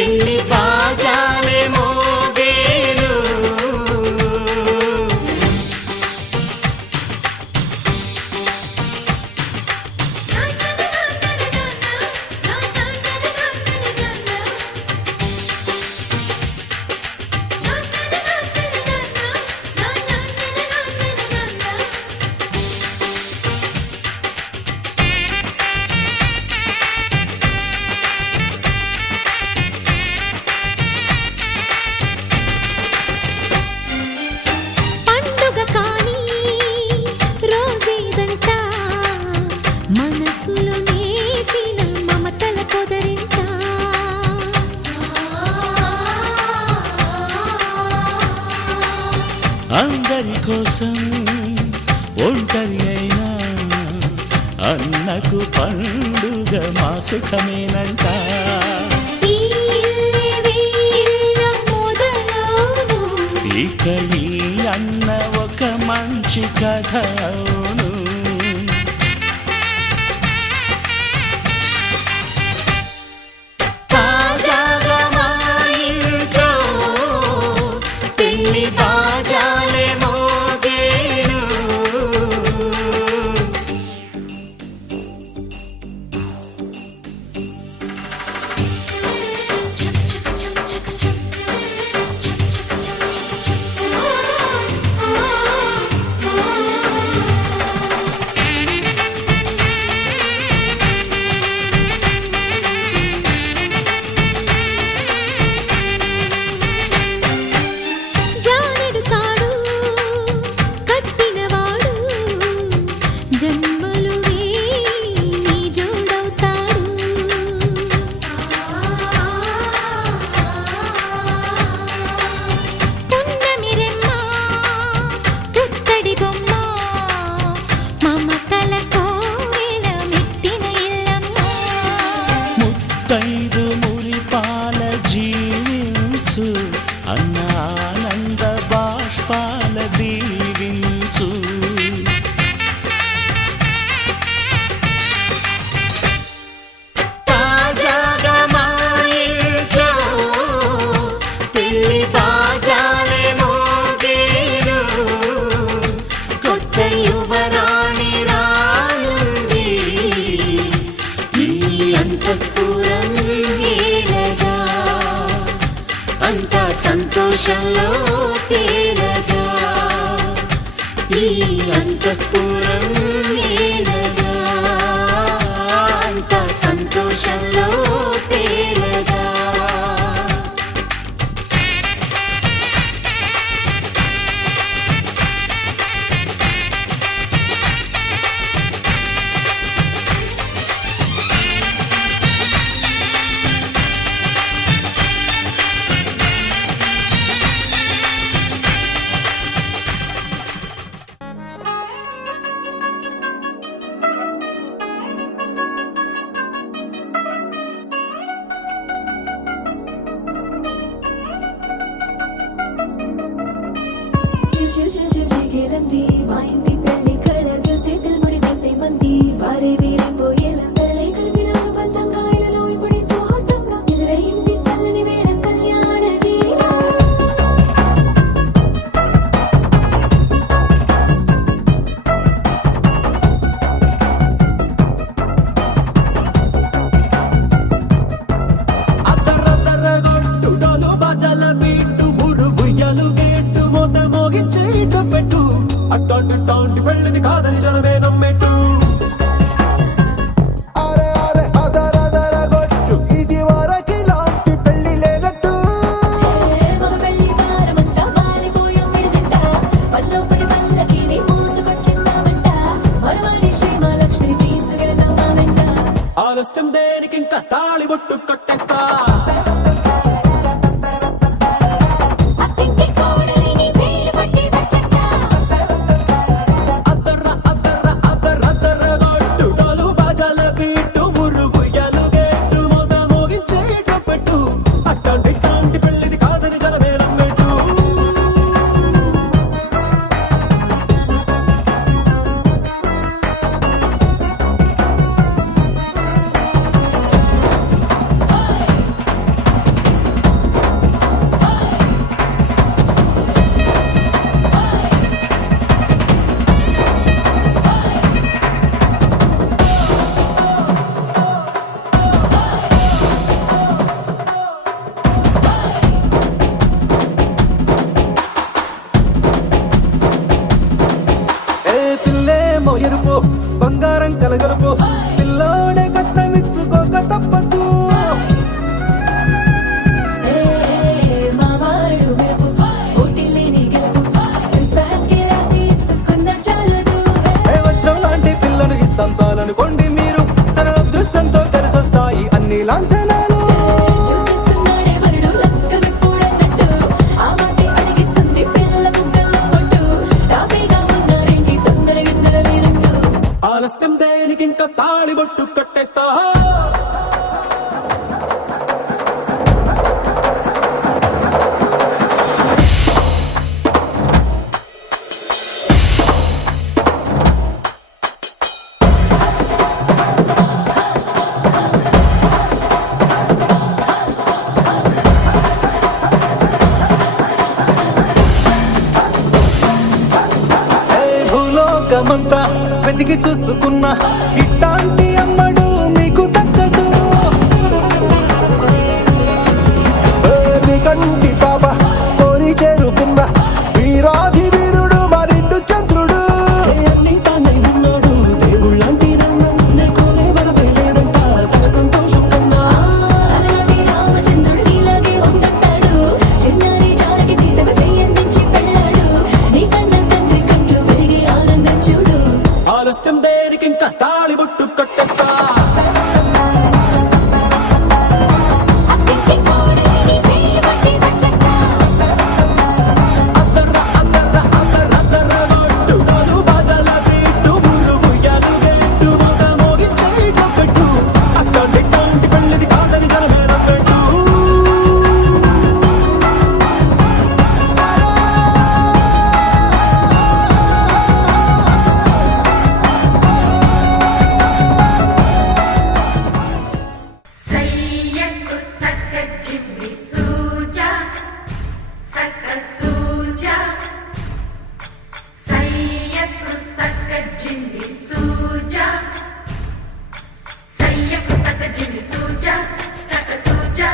పెళ్లి బాజాలే మోగేను మనసులో నేసిన మమతల పొదరింట అందరి కోసం ఒంటరి అయినా అన్నకు పండుగ మా సుఖమేనంట ఇక ఈ అన్న ఒక మంచి కథ అవును బాజాలే మోగేను జన్మలు నీ జోడవుతాడు పున్నమిరెమ్మ పుత్తడి బొమ్మ మమతల కోవెల మెట్టిన ఇల్లమ్మ ముత్తైదు మురిపాల జీవించు అన్న ఆనంద బాష్పాల దీవించు బాజాలే మోగేను కొత్త యువరాణి రానుంది ఈ అంతఃపురం ఏలగా అంతా సంతోషంలో తేలగా ఈ అంతఃపురం ఏలగా అంతా సంతోషంలో తేలగా మా ఇంటి పెళ్లి కళ చేతులు ముడి వేసే మంది వారే వీరిపోయేలా తల్లి కలిపిన పంచంగాయలలో ఇప్పుడు సౌహార్దంగా ఎదురైంది చల్లని వేళ కళ్యాణ వీరా అద్దరద్దరగొట్టుడోలు బాజాల బీటు బురు బుయ్యలు గేట్టు మోత మోగించే పెట్టు అట్టాంటి టాంటి పెళ్ళిది కాదని జనమే నమ్మెట్టు అరే అరే అదరదరగొట్టు ఇది వరకి లాంటి పెళ్లి లేనట్టు మగ పెళ్లి వారమంతా వాలిపోయాం విడిదింట పల్లో పడి పల్లకి నీ మోసుకొచ్చేస్తామంట మరవాడి శ్రీ మహాలక్ష్మి తీసుకెళ్తాం మా వెంట ఆలస్యం దేనికి ఇంకా తాళి బొట్టు కొట్టేస్తా అత్తింటి కోడలిని వేలు పట్టి వచ్చేస్తా అద్దర్ర అద్దర్ర అద్దర్ర అద్దర్ర ఏమో ఎరుపు బంగారం కలగలుపు పిల్లోడే కట్టమిచ్చుకోక తప్పదు మావాడు మెరుపు ఓటిల్లేని గెలుపు సెన్సార్కి రాసి ఇచ్చుకున్న చాలదు వజ్రం లాంటి పిల్లను ఇస్తాం చాలనుకోండి మీరు తన అదృష్టంతో కలిసొస్తాయి అన్ని లాంఛనాలు చూసేస్తున్నాడే వరుడు లక్కమిప్పుడన్నట్టు ఆ మాటే అడిగిస్తుంది పిల్ల ముక్కల్లో కొట్టు తాపీగా ఉన్నారేంటి తొందర గిందర లేనట్టు ఆలస్యం దేనికి ఇంకా తాళిబొట్టు కట్టేస్తా భూలోకమంతా వెతికి చూసుకున్నా ఇట్లాంటి అమ్మడు మీకు దక్కదు నీ కంటి పాప కోరి చేరుకున్న వీరాధి వీరుడు మరిండు చంద్రుడు అన్ని తానై ఉన్నాడు దేవుళ్ళంటి నన్ను నే కోరే వరపై లేడంట తన సంతోషం కన్నా అలాంటి రామచంద్రుడు నీలాగే ఉండంటాడు చిన్నారి జానకి సీతకు చెయ్యందించి పెళ్ళాడు నీ కన్న తండ్రి కంట్లు వెలిగి ఆనందం చూడు ఆలస్యం దేనికి ఇంకా తాళిబొట్టు కట్టేస్తా అత్తింటి కోడలిని వేలు పట్టి వచ్చేస్తా అద్దర్ర అద్దర్ర అద్దర్ర అద్దర్ర కొట్టు డోలు బాజాల బీటు బుర్రు బుయ్యాలు గెట్టు మోత మోగించేట పెట్టు అట్లాంటి పెళ్ళిది కాదని జనమేరం పెట్టు సయ్యకు సక్క జిమ్మి సూజా సక్క సూజా సయ్యకు సక్క జిమ్మి సూజా సయ్యకు సక్క జిమ్మి సూజా సక్క సూజా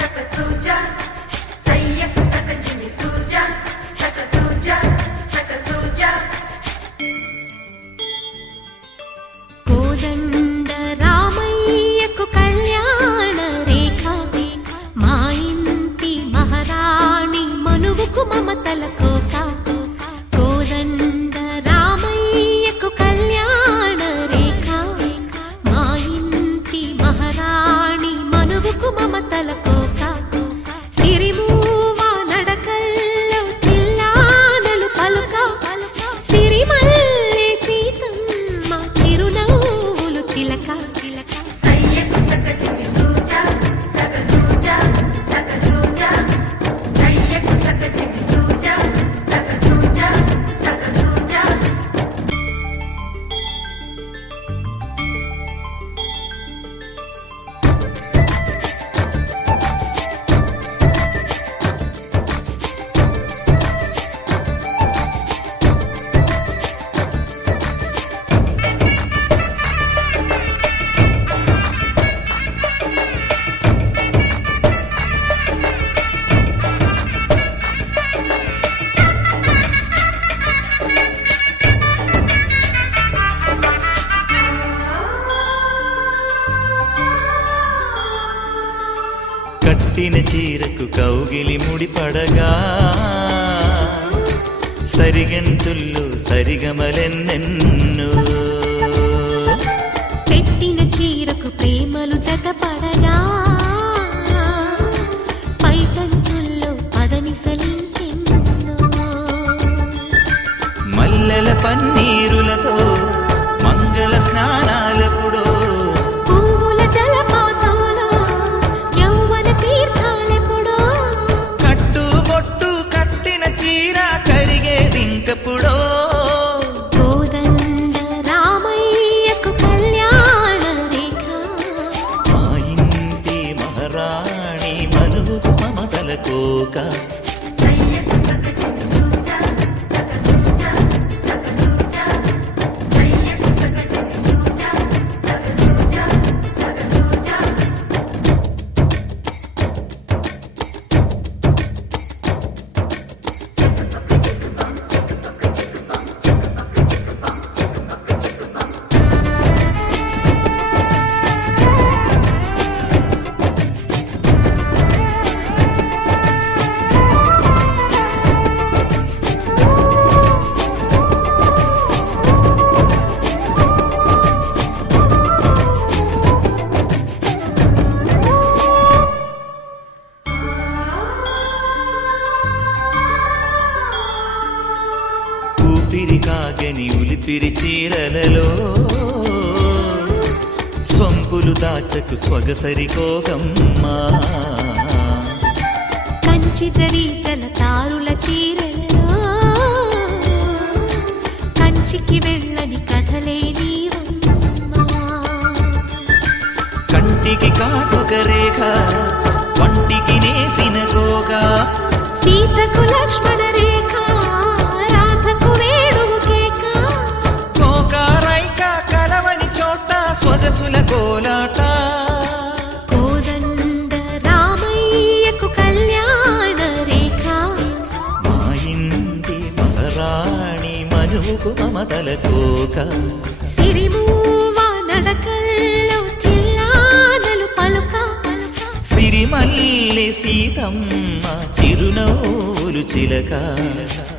సక్క సూజా సయ్యకు సక్క జిమ్మి సూజా సక్క సూజా సక్క సూజా కోదండ రామయ్యకు కళ్యాణ రేఖ మా ఇంటి మహారాణి మనువుకు మమతల కోక కోదండ రామయ్యకు కళ్యాణ రేఖ మా ఇంటి మహారాణి మనువుకు మమతల కోక సిరిమూవ నడకల్లో తిల్లానలు పలుక సిరిమల్లె సీతమ్మ చిరునవ్వులు చిలక సయ్యకు సక్క జిమ్మి సూజా సక్క సూజా సక్క సూజా సయ్యకు సక్క జిమ్మి సూజా సక్క సూజా సక్క సూజా కట్టిన చీరకు కౌగిలి ముడిపడగా సరిగంతుల్లో సరిగమలెన్నెన్నో పెట్టిన చీరకు ప్రేమలు జతపడగా పైటంచుల్లో పదనిసలింకెన్నో మల్లెల పన్నీరులతో మంగళ స్నానాలెప్పుడో పువ్వుల జలపాతంలో యౌవన తీర్థాలెప్పుడో కట్టుబొట్టు కట్టిన చీర కరిగేదింకప్పుడో కోదండ ఊపిరి చీరలలో సొంపులు దాచకు స్వగసరి కోగమ్మా కంచి జరి జలతారుల చీరలలో కంచికి వెళ్ళని కథలే నీవమ్మా కంటికి కాటుక రేఖ వంటికి నేసిన కోగా సీతకు లక్ష్మణ రేఖ రాధకు వేణువు కేక కోకారైక కలవని చోట స్వగసుల కోలాట కోదండ రామయ్యకు కళ్యాణ రేఖ మా ఇంటి మహారాణి మనువుకు మమతల కోక సిరిమూవ నడకల్లో తిల్లానలు పలుక సిరిమల్లె సీతమ్మ చిరునవ్వులు చిలక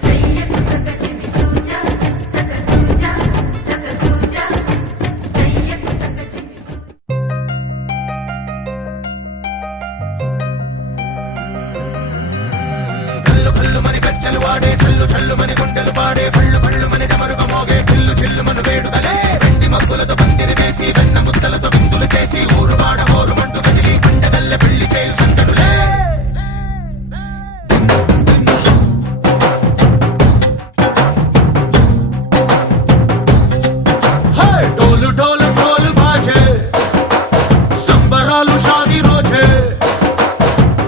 సయ్యకు సక చిన్ని సూజ సక సూజ సక సూజ సయ్యకు సక చిన్ని సూజ డోలు డోలు డోలు బాజే సంబరాలు షాదీ రోజే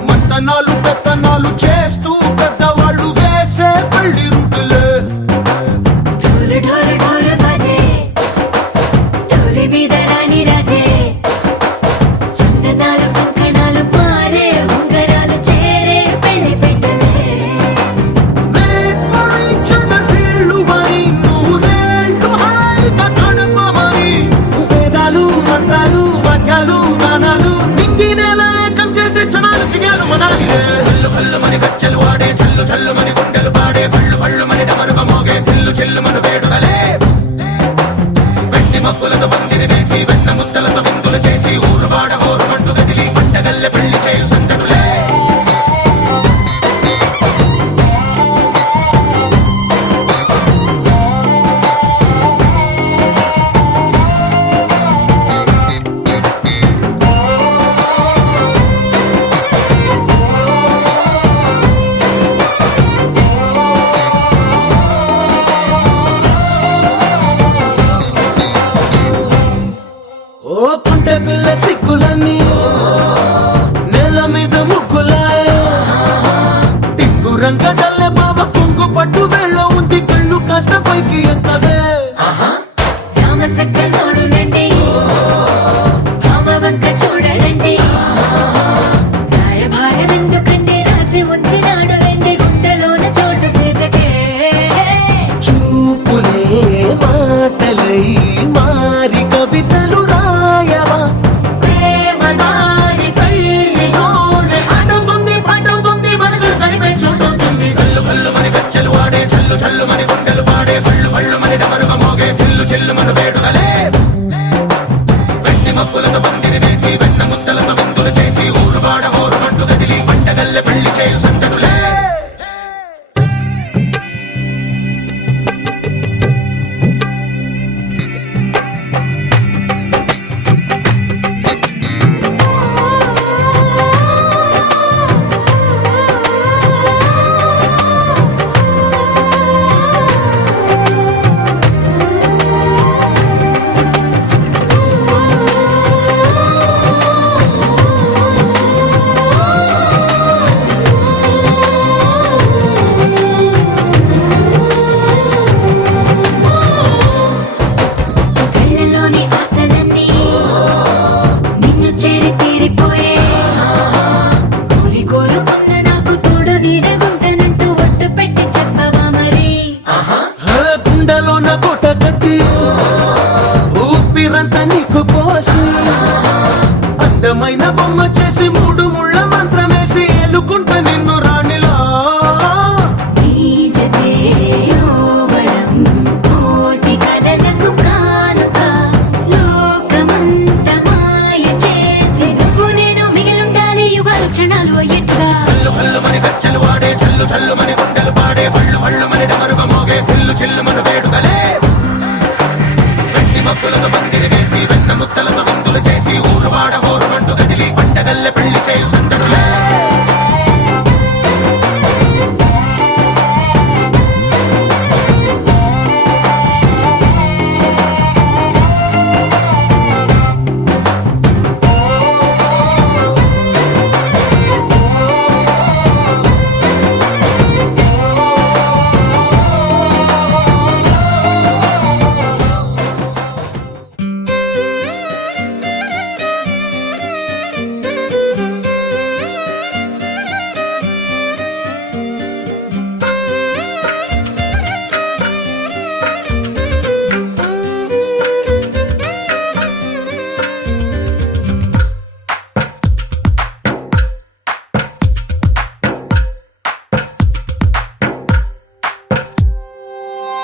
మంతనాలు పెత్తనాలు చేస్తూ పెద్దవాళ్ళు వేసే పెళ్లి రూటులే ढोल ढोल ढोल बाजे ढोली మీద రాణి రాజే చందనాలు కంకణాలు పారే ఉంగరాలు చేరే పెళ్లి పెట్టలే వీళ్ళు మరి నూరేళ్ళు హాయిగా గడపమని వేదాలు మంత్రాలు వాక్యాలు గానాలు నింగి నేల ఏకం చేసే క్షణాలు చిగాలు మనాలి కళ్ళు కళ్ళు మని గచ్చలు వాడే చల్లు చల్లు మని గుండెలు పాడే పళ్ళు పళ్ళు మని డమరుగ మోగే చిల్లు చిల్లు మను వేడుదలే వెండి మబ్బులతో పందిరి వేసి వెన్న ముద్దలతో విందులు చేసి ఊరు వాడ ఊరు మంటు గదిలి పంటగల్లె పెళ్లి చేయు సందడులే ఓ పుంటె పిల్ల సిక్కులన్నీ నేల మీద ముగ్గులాయ టింగు రంగడల్లె బాబా కుంగు పట్టు వెళ్ళ ఉంది కళ్ళు కాస్త పైకి ఎత్తవే రామ సక్క నోడులండి రామ వంక చూడడండి రాయభారం ఎందుకండి రాసి వచ్చినాడు రండి గుండెలోన చోటు సేదకే చూపులే మాటలై మారి కవితలు రాయవా ప్రేమ దారి పెళ్లిలోనే అడుగుంది మనసు కలిపే చోటొస్తుంది కళ్ళు కళ్ళు మని గచ్చలు వాడే చల్లు చల్లు మని గుండెలు పాడే పళ్ళు పళ్ళు మని డమరుగ మోగే చిల్లు చిల్లు మను వేడుదలే వెండి మబ్బులతో పందిరి వేసి వెన్న ముద్దలతో విందులు చేసి ఊరు వాడ ఊరు మంటు గదిలి పంటగల్లె పెళ్లి చేయు సందడులే కళ్ళలోని ఆశలన్నీ నిన్ను చేరి తీరిపోయే కోరి కోరుకున్న నాకు తోడు నీడగుంటానంటూ ఒట్టు పెట్టి చెప్పవా మరి గుండెలోన కోట కట్టి ఊపిరంతా నీకు పోసి అందమైన బొమ్మ చేసి మూడు ముళ్ళ మంత్రమేసి ఎలుకుంటా నిన్ను రాణిలా నీ జతే యోవరం కోటి కలలకు కానుక లోకమంత మాయ చేసి నువ్వు నేను మిగిలుండాలి యుగాలు క్షణాలు ఎట్లా కళ్ళు కళ్ళు మని గచ్చలు వాడే చల్లు చల్లు మని గుండెలు పాడే పళ్ళు పళ్ళు మని డమరుగ మోగే చిల్లు చిల్లు మను వేడుదలే ముత్తలతో విందులు చేసి ఊరువాడ ఊరుగంటు కదిలి పండగల్లె పెళ్లి చేయు సందడులే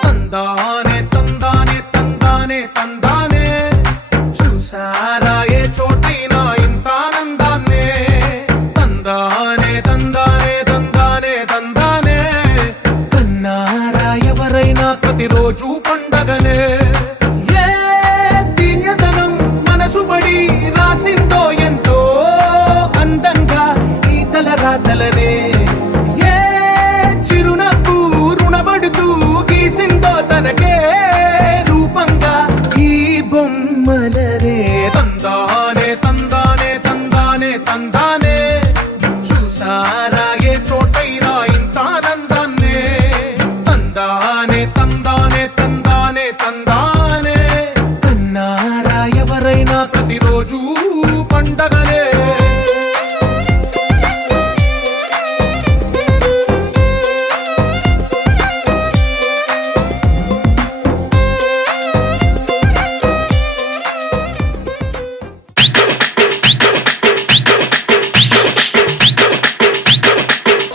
తందానే తందానే తందానే తందానే చూసారా ఏ చోటైనా ఇంత ఆనందాన్నే తందానే తందానే తందానే తందానే కన్నారా ఎవరైనా ప్రతిరోజు పండగనే ఏ తీయదనం మనసు పడి రాసిందో ఎంతో అందంగా ఈ తలరాతలనే ఏ చిరునవ్వు రుణపడుతూ గీసిందో తనకే రూపంగా ఈ బొమ్మలరే తందానే తందానే తందానే తందానే చూసారా ఏ చోటైనా ఇంత ఆనందాన్నే తందానే తందానే తందానే తందానే కన్నారా ఎవరైనా ప్రతిరోజు పండగనే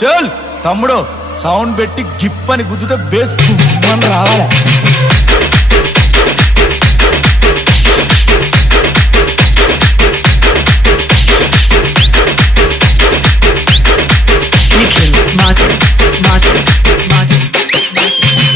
చల్ తమ్ముడు సౌండ్ పెట్టి గిప్ అని గుద్దుతే బేస్ గుమ్మని రావాలి Nikhil Martin Martin Martin Martin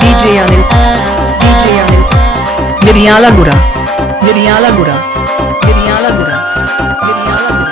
DJ Anil Miryalagura Miryalagura Miryalagura Miryalagura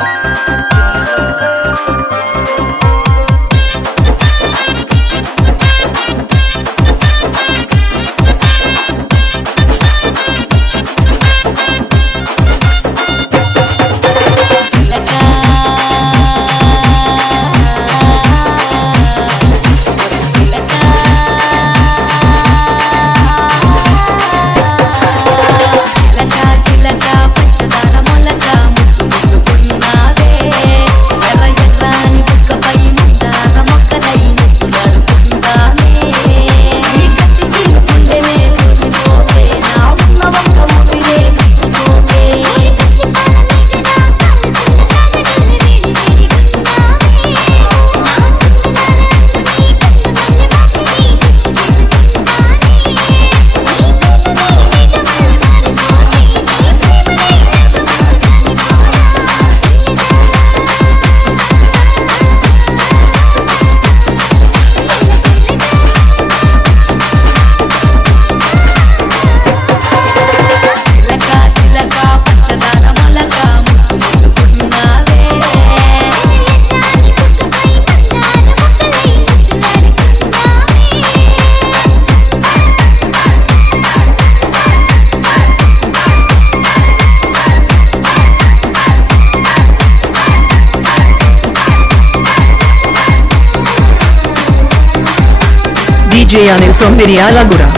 DJ Anil from Miryalagura.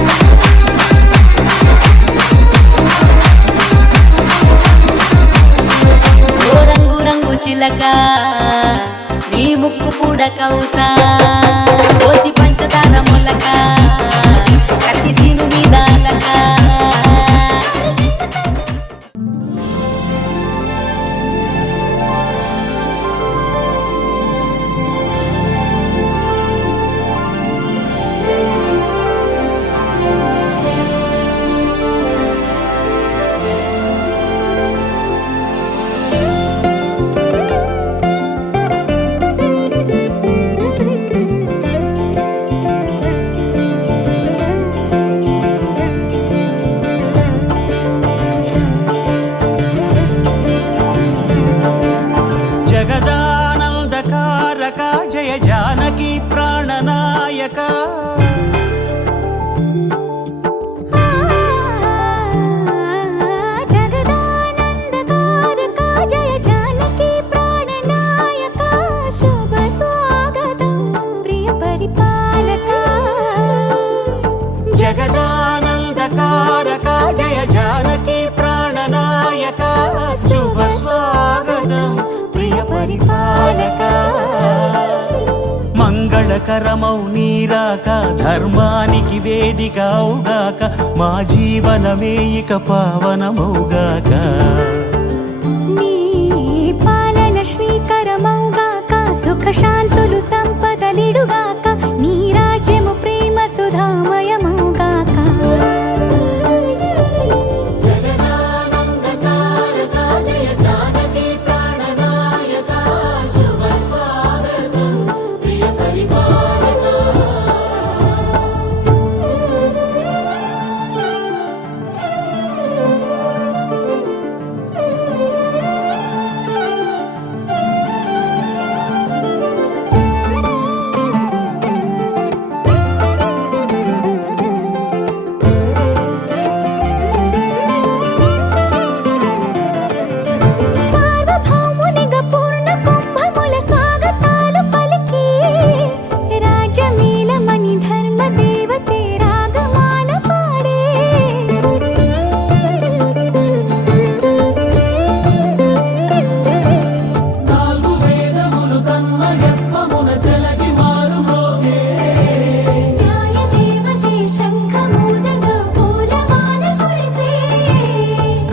ఓ రంగు రంగు చిలక నీ ముక్కు పూడకవుతా ఓసి పంచదార మొలక కత్తి సీను మీద అలక జగదానందకారక జయ జానకి ప్రాణనాయక జగదానందకారక జయ జానకి ప్రాణనాయక శుభ స్వాగతం ప్రియ పరిపాలక జగదానందకారక జయ జానకి ప్రాణనాయక శుభ స్వాగతం ప్రియ పరిపాలక మంగళకరమౌ నీరాక ధర్మానికి వేదికవుగాక మా జీవనమే ఇక పావనమౌగాక నీ పాలన శ్రీకరమౌగాక సుఖ శాంతులు సంపదలిడుగాక నీ రాజ్యము ప్రేమ సుధామయమౌగాక జగదానందకారక జయ జానకి ప్రాణనాయక శుభ స్వాగతం ప్రియ పరిపాలక సార్వభౌమునిగా పూర్ణ కుంభముల స్వాగతాలు పలికి రాజమేళమణి ధర్మ దేవతే రాగమాల పాడే నాలుగు వేదములు తన్మయత్వమున చెలగి మారు మోగే న్యాయ దేవతే శంఖమూదగా పూలమాల కురిసే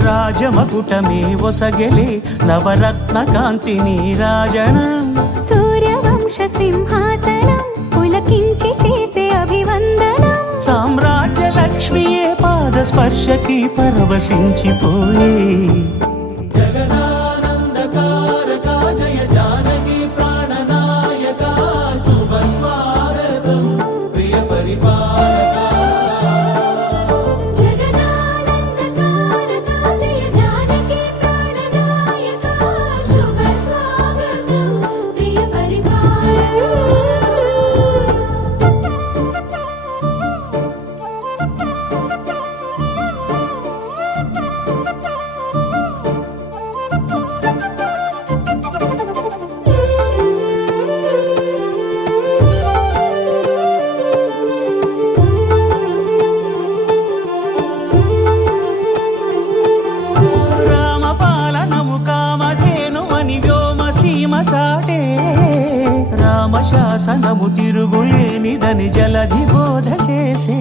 రాజమకుటమే ఒసగెలే నవరత్న కాంతి నీరాజనం సూర్యవంశ సింహాసనం పులకించి చేసే అభివందనం సామ్రాజ్య లక్ష్మియే పాద స్పర్శకి పరవశించిపోయే జగదానందకారక జయ జానకి ప్రాణనాయక శుభ స్వాగతం ప్రియ పరిపాలక జగదానందకారక జయ జానకి ప్రాణనాయక శుభ స్వాగతం ప్రియ రామపాలనము కామధేను అని వ్యోమసీమ చాటే రామశాసనము తిరుగులేనిదని జలధి బోధ చేసే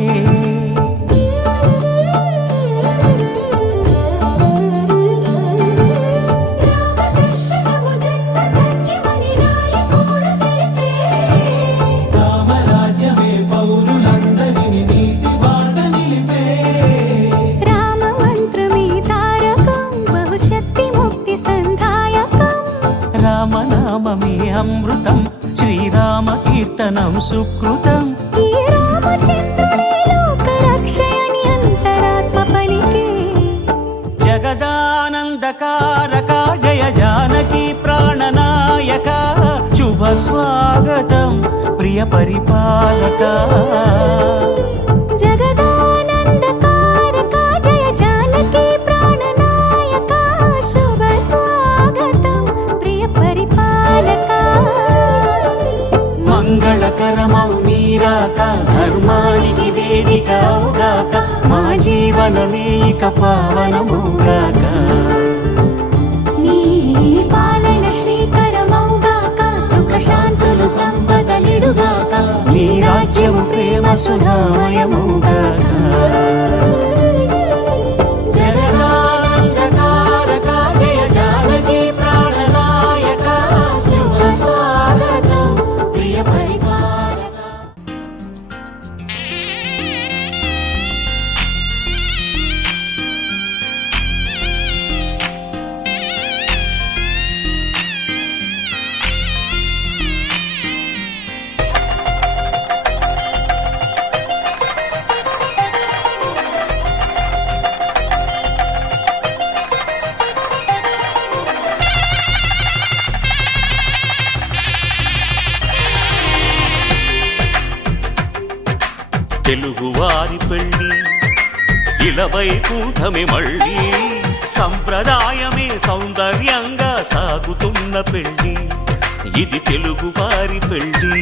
రామదర్శనము జన్మధన్యమని నాయకుడు తెలిపే రామరాజ్యమే పౌరులందరిని నీతి బాట నిలిపే రామ మంత్రమే తారకం బహుశక్తి ముక్తి సంధాయకం రామనామమే అమృతం శ్రీరామ కీర్తనం సుకృతం ఈ రామచంద్రుడే లోక రక్షయని అంతరాత్మ పలికే జగదానందకారక జయ జానకి ప్రాణనాయక శుభ స్వాగతం ప్రియ పరిపాలక జగదానందకారక జయ జానకి ప్రాణనాయక శుభ స్వాగతం ప్రియ పరిపాలక మంగళకరమౌ నీ నీరాక ధర్మానికి వేదిక అవుగాక మా జీవనమే ఇక పావనముగాక నీ పాలన శ్రీకరమౌగాక సుఖ శాంతులు సంపదలిడుగాక నీ రాజ్యము ప్రేమ సుధామయముగాక జగదానందకారక జయ జానకి ప్రాణనాయక శుభ స్వాగతం ప్రియ పరిపాలక. తెలుగువారి పెళ్ళి ఇలవైకుంఠమే మళ్ళీ సంప్రదాయమే సౌందర్యంగా సాగుతున్న పెళ్ళి ఇది తెలుగువారి పెళ్ళి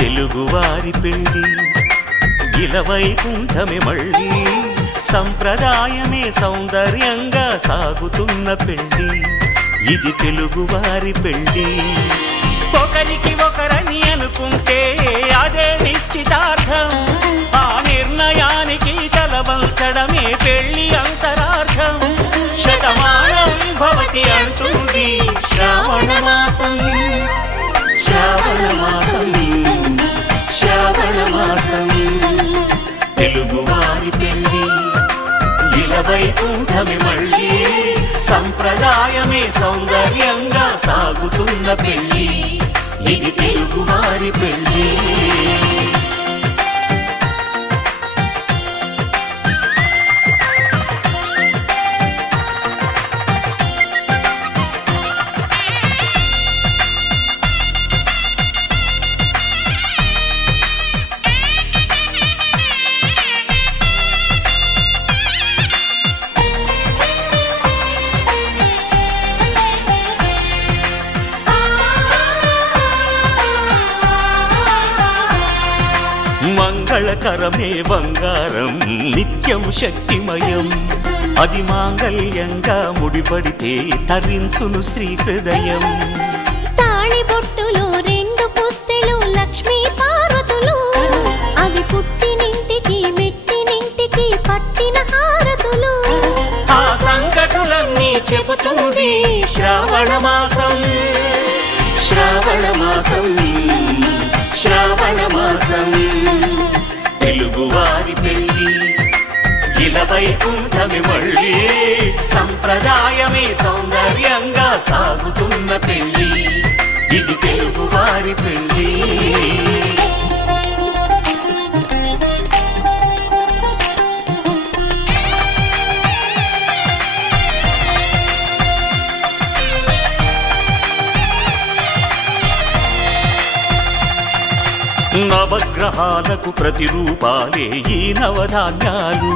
తెలుగువారి పెళ్ళి ఇలవైకుంఠమే మళ్ళీ సంప్రదాయమే సౌందర్యంగా సాగుతున్న పెళ్ళి ఇది తెలుగువారి పెళ్ళి ఒకరికి ఒకరని అనుకుంటే అదే నిశ్చితార్థం ఆ నిర్ణయానికి తలవంచడమే పెళ్ళి అంతరార్థం శతమానం భవతి అంటుంది శ్రావణ మాసం శ్రావణ మాసం శ్రావణ మాసం తెలుగువారి పెళ్ళి ఇలవైకుంఠమే మళ్ళీ సంప్రదాయమే సౌందర్యంగా సాగుతున్న పెళ్ళి ఇది తెలుగువారి పెళ్ళి మంగళకరమే బంగారం నిత్యం శక్తిమయం అది మాంగళ్యంగా ముడిపడితే తరించును స్త్రీ హృదయం తాళి బొట్టులో రెండు పుస్తెలు లక్ష్మీ పార్వతులు అవి పుట్టినింటికి మెట్టినింటికి పట్టిన హారతులు ఆ సంకటులన్నీ చెబుతుంది శ్రావణ మాసం శ్రావణ మాసం శ్రావణ మాసం తెలుగువారి పెళ్ళి ఇలవైకుంఠమే మళ్ళీ సంప్రదాయమే సౌందర్యంగా సాగుతున్న పెళ్ళి ఇది తెలుగువారి పెళ్ళి నవగ్రహాలకు ప్రతిరూపాలే ఈ నవధాన్యాలు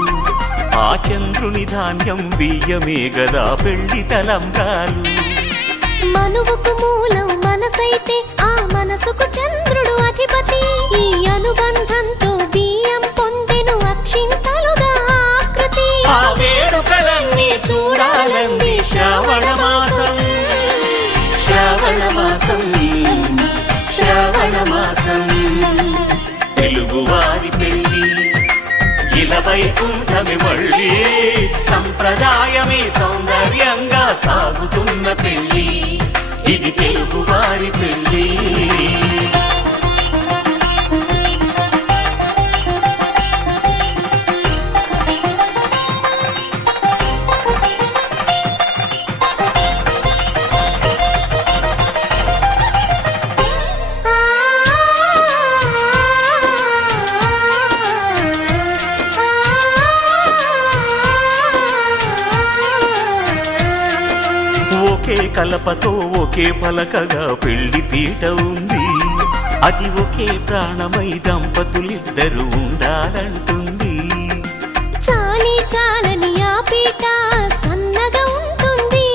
ఆ చంద్రుని ధాన్యం బియ్యమే గదా పెళ్లి తలంబ్రాలు మనువుకు మూలం మనసైతే ఆ మనసుకు చంద్రుడు అధిపతి ఈ అనుబంధంతో బియ్యం పొందెను అక్షింతలుగా ఆకృతి ఆ వేడుకలన్నీ చూడాలంది శ్రావణ మాసం శ్రావణ మాసం శ్రావణ మాసం తెలుగువారి పెళ్ళి ఇలవైకుంఠమే మళ్ళీ సంప్రదాయమే సౌందర్యంగా సాగుతున్న పెళ్ళి ఇది తెలుగువారి పెళ్ళి ఒకే కలపతో ఒకే పలకగా పెళ్లి పీట ఉంది అది ఒకే ప్రాణమై దంపతులిద్దరూ ఉండాలంటుంది చాలి చాలని ఆ పీట సన్నగా ఉంటుంది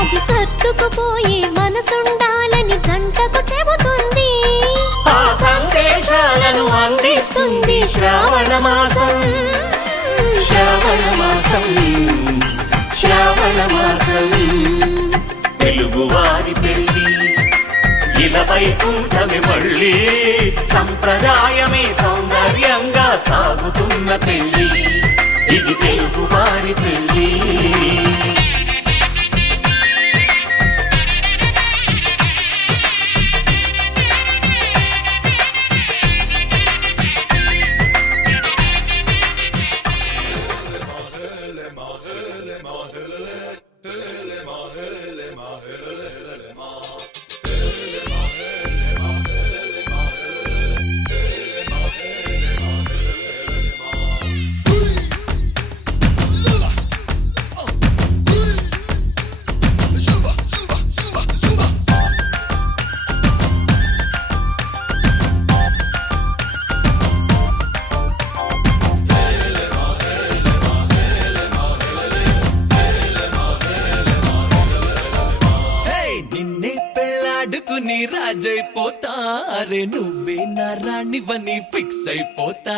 అది సత్తుకు మోసపోయే మనసుండాలని జంటకు చెబుతుంది ఆ సందేశాలను అందిస్తుంది శ్రావణ మాసం శ్రావణ మాసం శ్రావణ మాసం తెలుగు వారి పెళ్ళి ఇలా వైకుంఠమే మళ్ళీ సంప్రదాయమే సౌందర్యంగా సాగుతున్న పెళ్ళి ఇది తెలుగు వారి పెళ్ళి నిన్నే పెళ్ళాడుకుని రాజైపోతా అరే నువ్వే నా రాణివని ఫిక్స్ అయిపోతా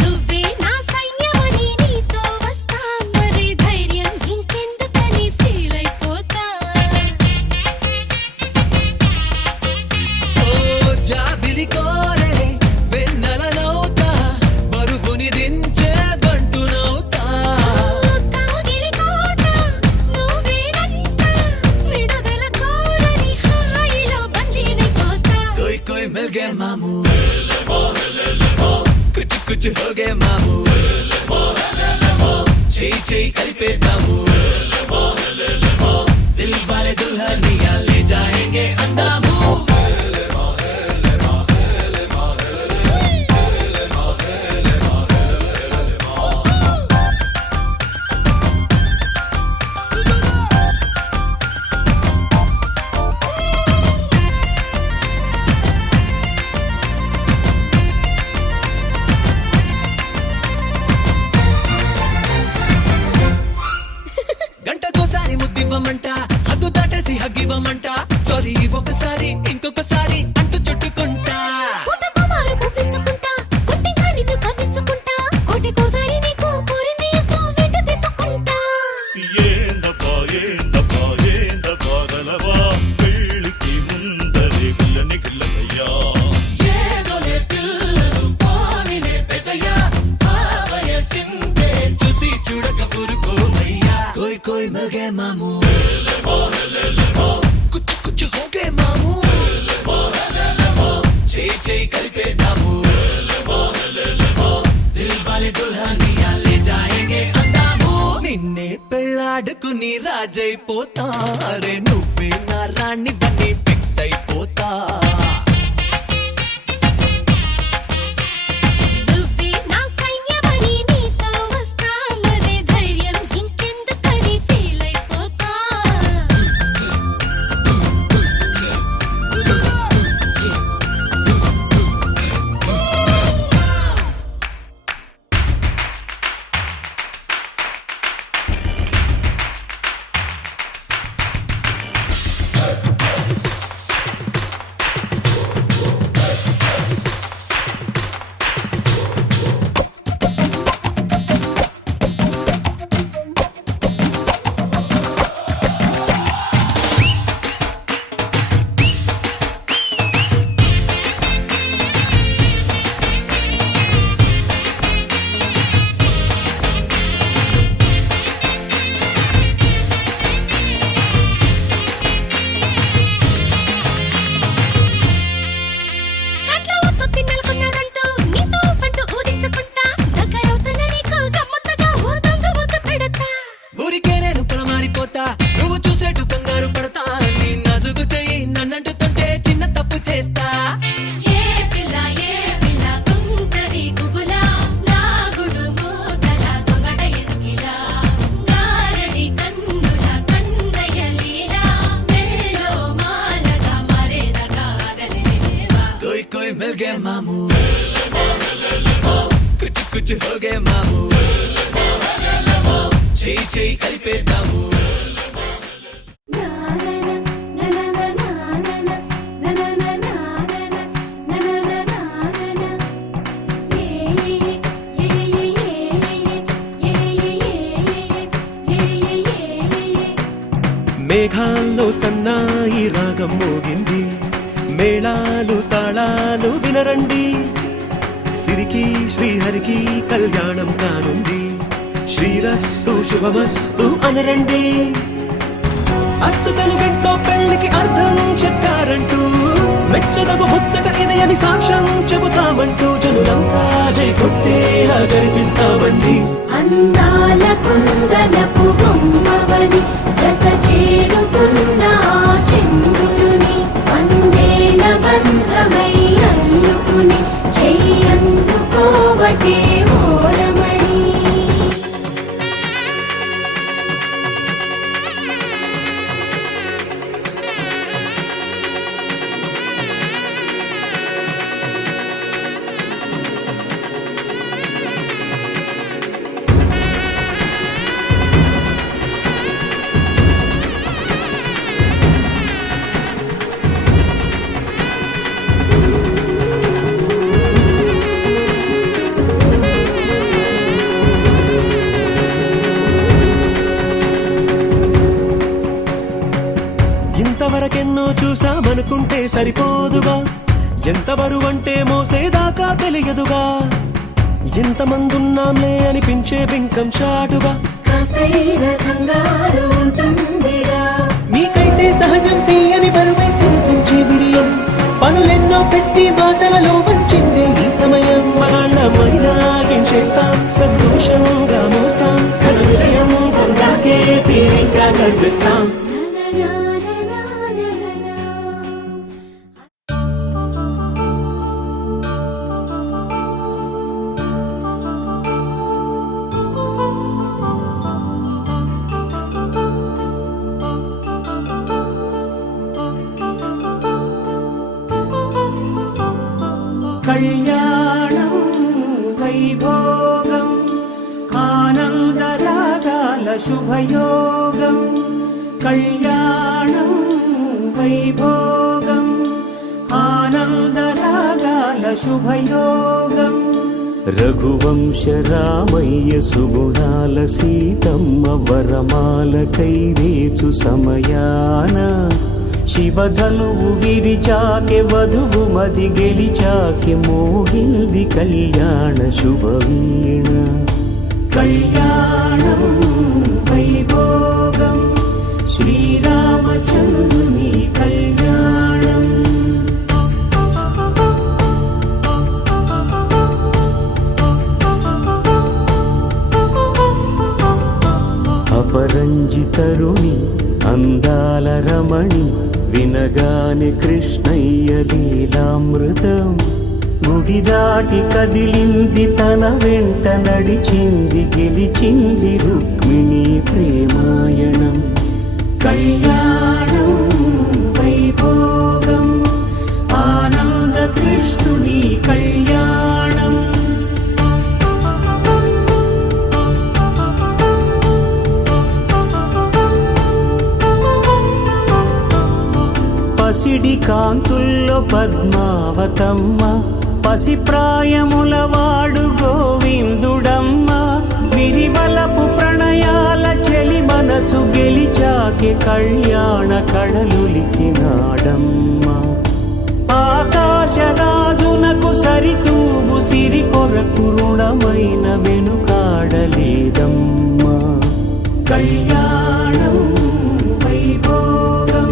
నువ్వే నా సైన్యమని నీతో వస్తా మరి ధైర్యం ఇంకెందుకని ఫీల్ అయిపోతా ఓ జాబిలి కోరే వెన్నెలనవుతా బరువుని దించే బంటునవుతా కాగిలి కోట నువ్వేనంట విడుదల కోరని హాయిలో బందీనైపోతా कोई कोई मिल गए मामू कुछ कुछ हो गए मामू ची కలిపేద్దాము दिल वाले दुल्हनिया ले जाएंगे अंदामू గంటకోసారి ముద్దివ్వమంట హద్దు దాటేసి హగ్గివ్వమంట సారీ ఒకసారి ఇంకొకసారి అంటూ చుట్టుకుంటా పుట్టకు మారు పుప్పించుకుంటా కొట్టిగా నిన్ను కవ్వించుకుంటా కోటికోసారి నీకు కోరింది ఇస్తూ వెంట తిప్పుకుంటా ఏందబ్బా ఏందబ్బా ఏందబ్బా గలవా పెళ్ళికి ముందరే గిల్లని గిల్లయ్యా ఏదోలే పిల్లలు పోనిలే పెద్దయ్యా ఆ వయసిందే చూసి చూడక పురుకోవయ్యా कोई कोई मिल गए मामू कुछ कुछ हो गए मामू ची కలిపేద్దాము दिल वाले दुल्हनिया ले जाएंगे अंदामू నిన్నే పెళ్ళాడుకుని రాజైపోతా అరే నువ్వే నా రాణివని ఫిక్స్ అయిపోతా నువ్వే నా సైన్యమని నీతో వస్తా మరి ధైర్యం ఇంకెందుకని ఫీల్ అయిపోతా कुछ हो गए मामू చేయి చేయి కలిపేద్దాము మేఘాల్లో సన్నాయి రాగం మోగింది మేళాలు తాళాలు వినరండి సిరికి శ్రీహరికి కళ్యాణం కానుంది శ్రీరస్తు శుభమస్తు అనరండి అచ్చతలు గంటో పెళ్లికి అర్థం చెప్పారంటూ మెచ్చదగు ముచ్చట ఇది అని సాక్ష్యం చెబుతామంటూ జనులంతా జై కొట్టేలా జరిపిస్తామండి అందాల కుందనపు బొమ్మవని జత చేరుతున్న ఆ చంద్రుని వందేళ్ల బంధమై అల్లుకుని చెయ్యందుకోవటే ఓరమణి ఇంతవరకెన్నో చూసామనుకుంటే సరిపోదుగా ఎంత బరువంటే మోసేదాకా తెలియదుగా ఎంతమందున్నాంలే అనిపించే బింకం చాటుగా కాస్తైన కంగారు ఉంటుందిగా మీకైతే సహజం తీయని బరువై సిరిసించే బిడియం పనులెన్నో పెట్టి మాటలలో వచ్చిందే ఈ సమయం మగాళ్ళమైనా గించేస్తాం సంతోషంగా మోస్తాం ఘన విజయం పొందాకే తీరిగ్గా కనిపిస్తాం కళ్యాణం వైభోగం ఆనందరాగాల శుభయోగం కళ్యాణం వైభోగం ఆనందరాగాల శుభయోగం రఘువంశ రామయ్య సుగుణాల సీతమ్మ వరమాల కైవేచు సమయాన శివధనువు విరిచాకె వధువు మది గెలిచాకె మోగింది కళ్యాణ శుభవీణ కళ్యాణం వైభోగం శ్రీరామచంద్రుని కళ్యాణం అపరంజి తరుణి అందాల రమణి వినగానే కృష్ణయ్య లీలామృతం గుడి దాటి కదిలింది తన వెంట నడిచింది గెలిచింది రుక్మిణి ప్రేమాయణం కళ్యాణం వైభోగం ఆనంద కృష్ణుని కళ్యాణం పసిడి కాంతుల్లో పద్మావతమ్మ పసిప్రాయముల వాడు గోవిందుడమ్మ విరివలపు ప్రణయాల చెలి మనసు గెలిచాకె కళ్యాణ కళలులికినాడమ్మ ఆకాశరాజునకు సరితూబు సిరి కొరకు రుణమైన వెనుకాడలేదమ్మా కళ్యాణం వైభోగం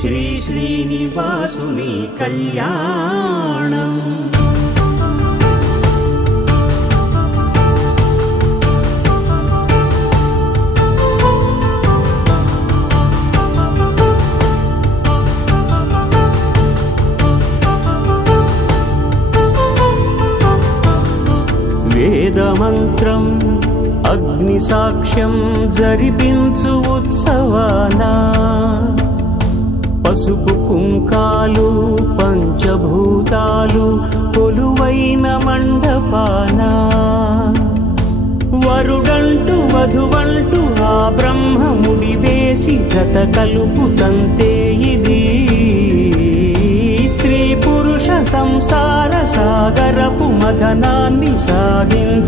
శ్రీ శ్రీనివాసుని కళ్యాణం వేదమంత్రం అగ్ని సాక్ష్యం జరిపించు ఉత్సవానా పసుపు కుంకాలు పంచభూతాలు కొలువైన మండపాన వరుడంటూ వధువంటూ ఆ బ్రహ్మముడి వేసి జత కలుపుతంతే ఇది స్త్రీ పురుష సంసార సాగరపు మథనాన్ని సాగించమంటున్నది.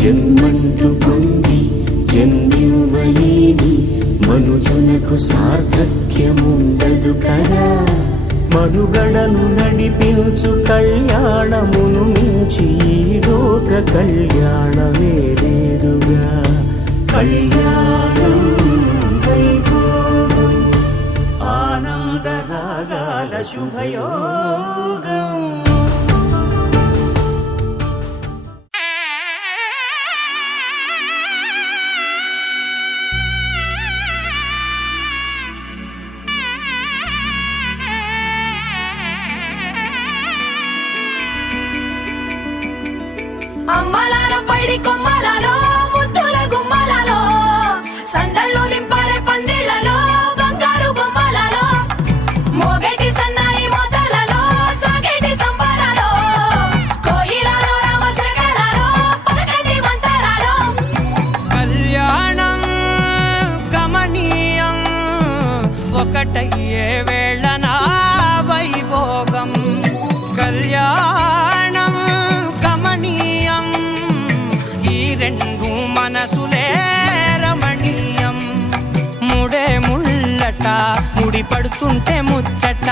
జన్మంటూ పొంది జన్మివ్వలేని మనుజునకు సార్థక్యముండదు కదా. మనుగడను నడిపించు కళ్యాణమును మించి ఈ లోక కళ్యాణమే లేదుగా. కళ్యాణం వైభోగం ఆనందరాగాల శుభయోగం. అమ్మలాలో పైడి కొమ్మలలో ముద్దుల గుమ్మలలో సందళ్ళు నింపారే పందిళ్లలో బంగారు బొమ్మలలో మోగేటి సన్నాయి మోతలలో సాగేటి సంబరాలో కోయిలలో రామశకలలో పలకండి మంతరాలో. కళ్యాణం గమనీయం ఒకటయ్యే వేళ నా వైభోగం. కళ్యాణం గమనీయం ఈ రెండు మనసులే రమణీయం. ముడే ముళ్ళట ముడి పడుతుంటే ముచ్చట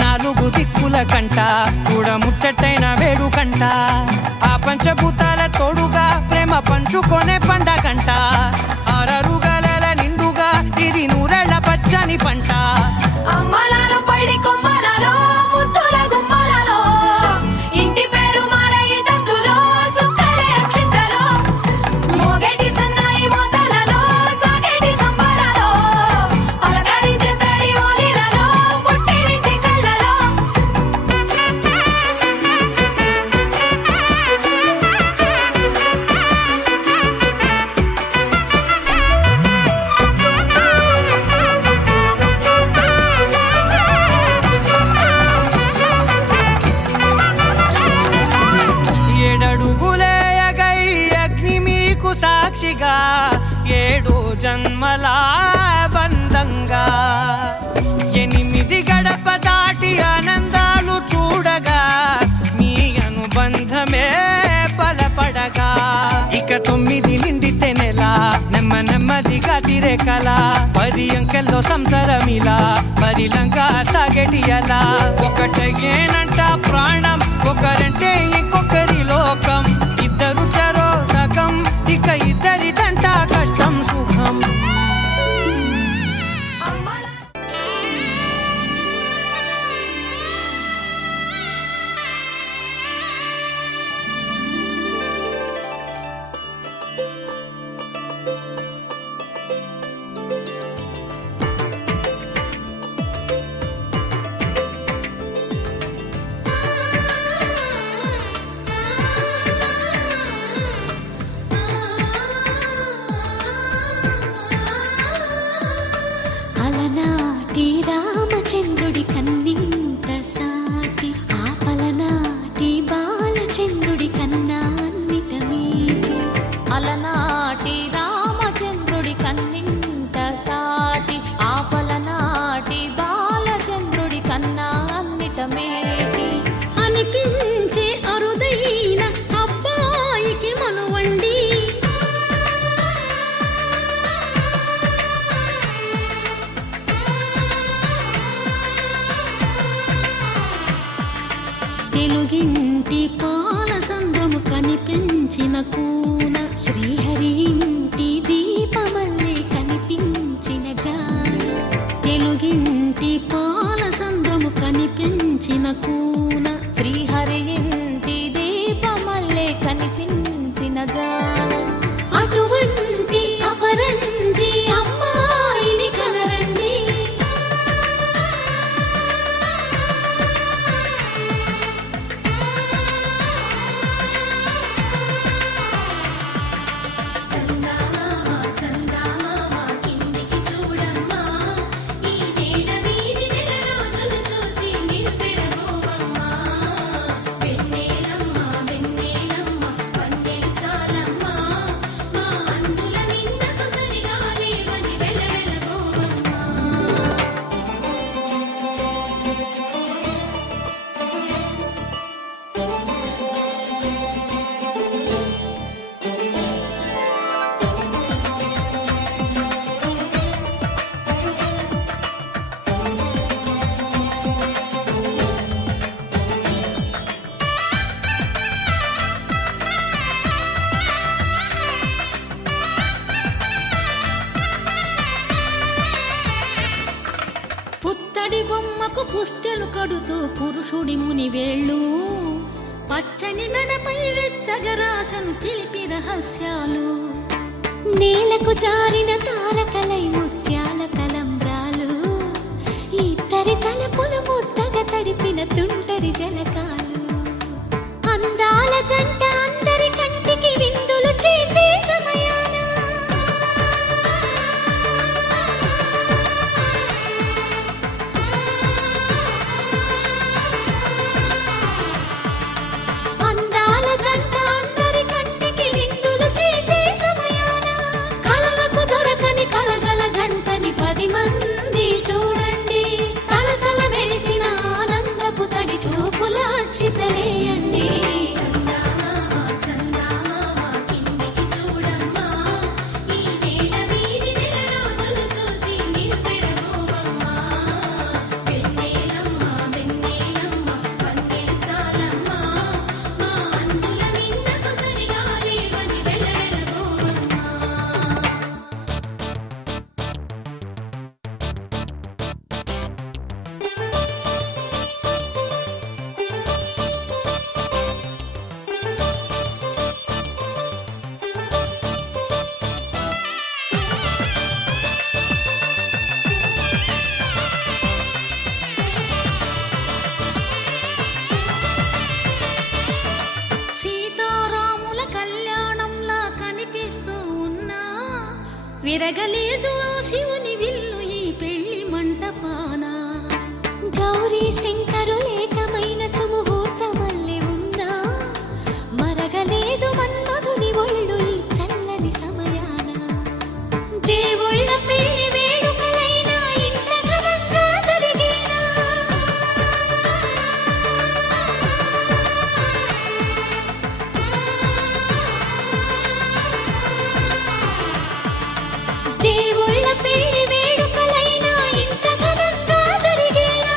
నాలుగు దిక్కుల కంట చూడ ముచ్చటైన వేడుకంట. ఆ పంచభూతాల తోడుగా ప్రేమ పంచుకొనే పండగంట. అరరుగలల నిండుగా ఇది నూరెళ్ళ పచ్చని పంట. అమ్మలాలో పైడి కొమ్మలలో ముద్దుల గుమ్మలలో ఇంటి పేరు మారయి తందులో చుక్కలే అక్షింతలో మోగేటి సన్నాయి మోతలలో సాగేటి సంబరాలో పలకరించే తడి ఓలిలలో పుట్టినింటి కళ్ళలో. ఏడడుగులేయగై అగ్ని మీకు సాక్షిగా 7 జన్మల బంధంగా 8 గడప దాటి ఆనందాలు చూడగా మీ అనుబంధమే బలపడగా. ఇక 9 నిండితే నెల నెమ్మదిగా తిరేకల 10 అంకెల్లో సంసారమిలా పరిలంగా సాగటియలా. ఒకటేనంట ప్రాణం ఒకరంటే ఇంకొకరి లోకం. ఇద్దరు చరో సగం ఇక ఇద్దరిదంట కష్టం సుఖం. అలనాటి రామచంద్రుడి కన్నింత సాటి ఆపలనాటి బాలచంద్రుడి కన్నా అన్నిట మీటి. అలనాటి రామచంద్రుడి కన్నింత సాటి ఆపలనాటి బాలచంద్రుడి కన్నా అన్నిట మేటి అనిపించే అరుదైన అబ్బాయికి మనువండి. తెలుగింటి పాల సంద్రము కనిపించిన కూన శ్రీహరి ఇంటి దీపమల్లే కనిపించిన జాడ. తెలుగింటి పాల సంద్రము కనిపించిన కూన శ్రీహరి ఇంటి దీపమల్లే కనిపించిన జాడ. అటువంటి అపరంజి అమ్మాయిని కనరండి. పుస్తెలు కడుతూ పురుషుడి ముని వేళ్ళు పచ్చని మెడపై వెచ్చగరాసను చిలిపి రహస్యాలు నేలకు జారిన తారకలై ముత్యాల తలంబ్రాలు ఇద్దరి తలపులు ముద్దగా తడిపిన తుంటరి జలకాలు అందాల జంట అందరి కంటికి విందులు చేసే సమయాన అందాల జంట అందరి కంటికి విందులు చేసే సమయాన కలలకు దొరకని కలగల జంటని 10 మంది చూడండి తలతల మెరిసిన ఆనందపు తడి చూపుల అచ్చితలేయండి సీతారాముల కళ్యాణంలా కనిపిస్తూ ఉన్నా విరగలేదు ఆ శివుని విల్లు ఈ పెళ్లి మంటపాన గౌరీ శంకరులేకమైన సుముహూర్తమల్లె ఉన్నా మరగలేదు మన్మధుని ఒళ్ళు ఈ చల్లని సమయాన దేవుళ్ళ పెళ్లి వేడుకలైనా ఇంత ఘనంగా జరిగేనా దేవుళ్ళ పెళ్లి వేడుకలైనా ఇంత ఘనంగా జరిగేలా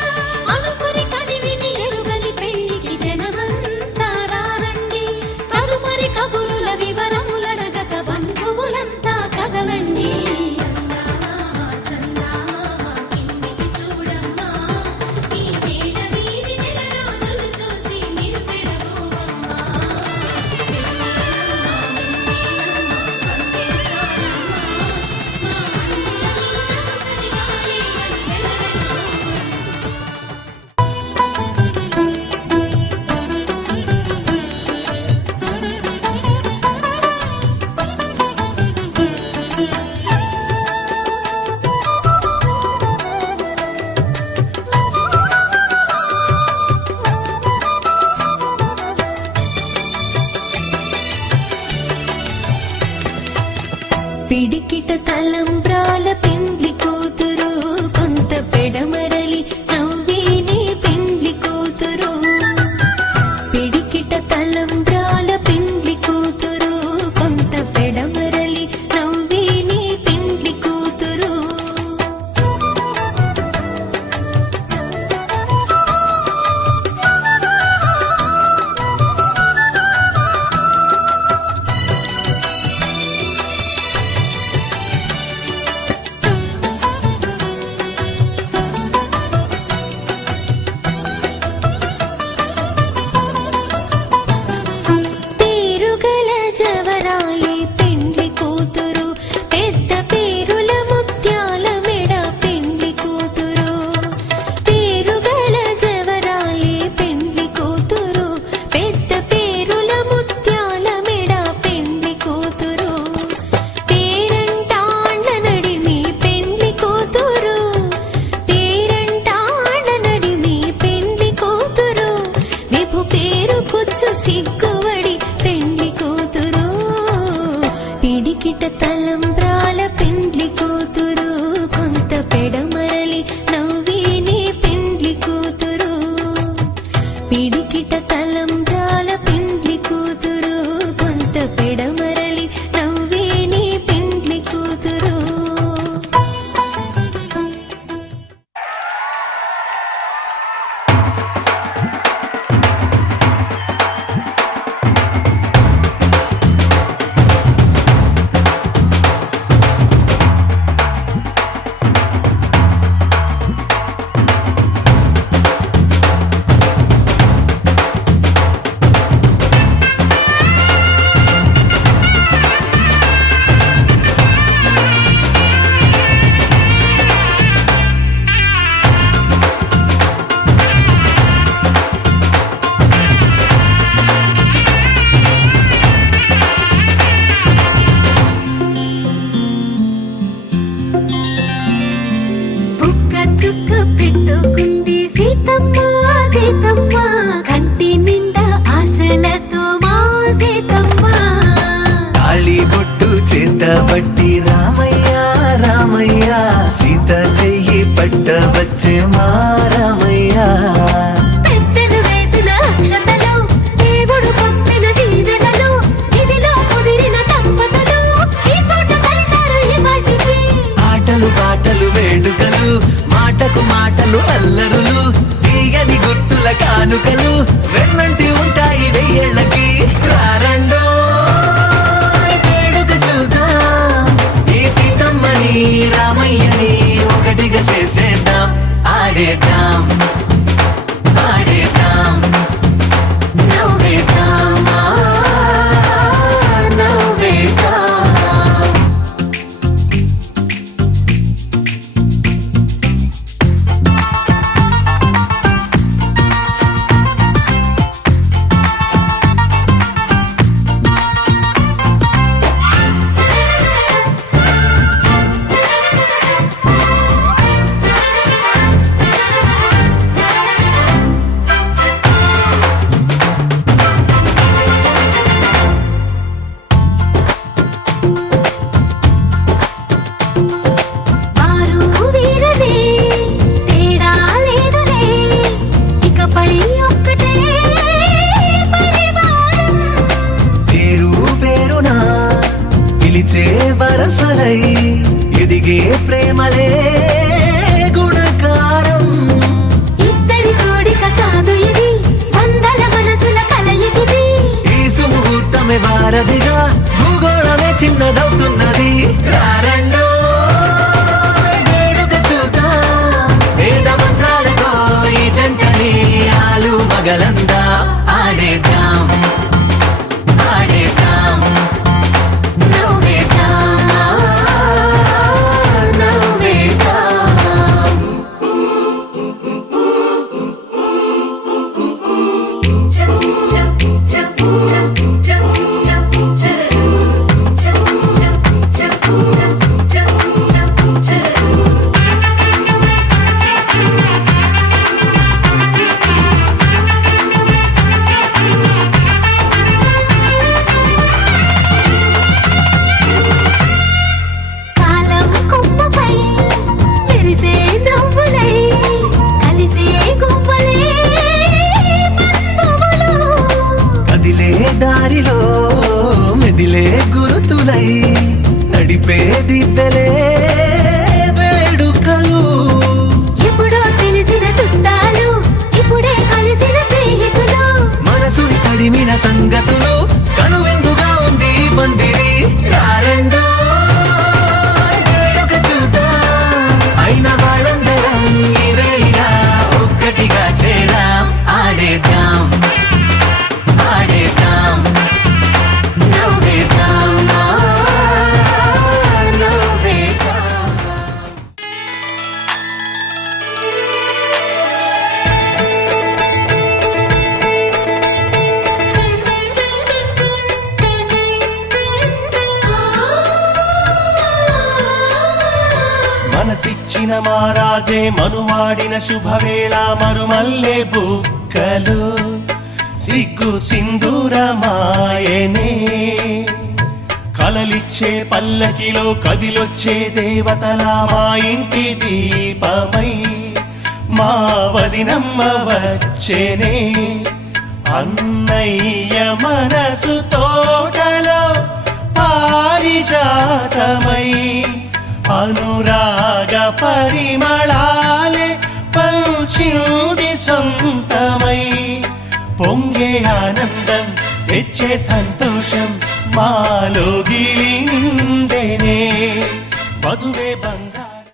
అనుకుని కనివిని ఎరుగని పెళ్లికి జనమంతా రారండి తదుపరి కబురుల వివరములడగక బంధువులంతా కదలండి ఈ వేడ వీధి నెల రోజులు చూసి నివ్వెరపోవమ్మా పిడికిట తలంబ్రాల పెండ్లి కూతురు కొంత పెడమరలి నవ్వేనే పెండ్లి కూతురు పిడికిట తలంబ్రాల పెండ్లి కూతురు కొంత పెడమరలి నవ్వేనే పెండ్లి కూతురు పట్టబట్టి రామయ్య రామయ్య సీత చెయ్యి పట్టవచ్చే మా రామయ్య పెద్దలు వేసిన అక్షతలు దేవుడు పంపిన దీవెనలు ఇవిలో కుదిరిన దంపతులు ఈ చోట కలిసారు ఈ వాటికి ఆటలు పాటలు వేడుకలు మాటకు మాటలు అల్లరులు తీయని గుర్తుల కానుకలు వెన్నంటి ఉంటాయి వెయ్యేళ్ళకి రారండో వేడుక చూద్దాం ఈ సీతమ్మని రామయ్యని ఒకటిగా చేసేద్దాం ఆడేద్దాం ఆడేద్దాం నవ్వేద్దాం నవ్వేద్దాం వారు వీరనే తేడా లేదులే ఇకపై ఒక్కటే పరివారం పేరు పేరునా పిలిచే వరసలై ఎదిగే ప్రేమలే గుణకారం ఇద్దరి కోడిక కాదు ఇది వందల మనసుల కలయికిది ఈ సుముహూర్తమే వారధిగా భూగోళమే చిన్నదవుతున్నది రారండో వేడుక చూద్దాం వేద మంత్రాలతో ఈ జంటని ఆలు మగలందా ఆడేద్దాం ఆడేద్దాం నవ్వేద్దాం నవ్వేద్దాం కాలం కొమ్మపై మెరిసే నవ్వులై కలిసే గువ్వలే బంధువులు కదిలే దారిలో మెదిలే గురుతులై నడిపే దిబ్బెలే వేడుకలు ఎప్పుడో తెలిసిన చుట్టాలు ఇప్పుడే కలిసిన స్నేహితులు మనసుని తడిమిన సంగతులు కనువిందుగా ఉంది ఈ పందిరి రారండో వేడుక చూద్దాం అయిన వాళ్ళందరం ఈ వేళ ఒక్కటిగా చేరాం ఆడేద్దాం ఆడేద్దాం నవ్వేద్దాం నవ్వేద్దాం మనసిచ్చిన మారాజే మనువాడిన శుభవేళ మరుమల్లె బుక్కలు సిగ్గు సింధూరమాయనే కలలిచ్చే పల్లకిలో కదిలొచ్చే దేవతల మా ఇంటి దీపమై మా వదినమ్మ వచ్చేనే అన్నయ్య మనసు తోటలో పారిజాతమై అనురాగ పరిమళాలే పంచింది సొంతమై పొంగే ఆనందం తెచ్చే సంతోషం మాలో గిలి నిండెనే వధువే బంధు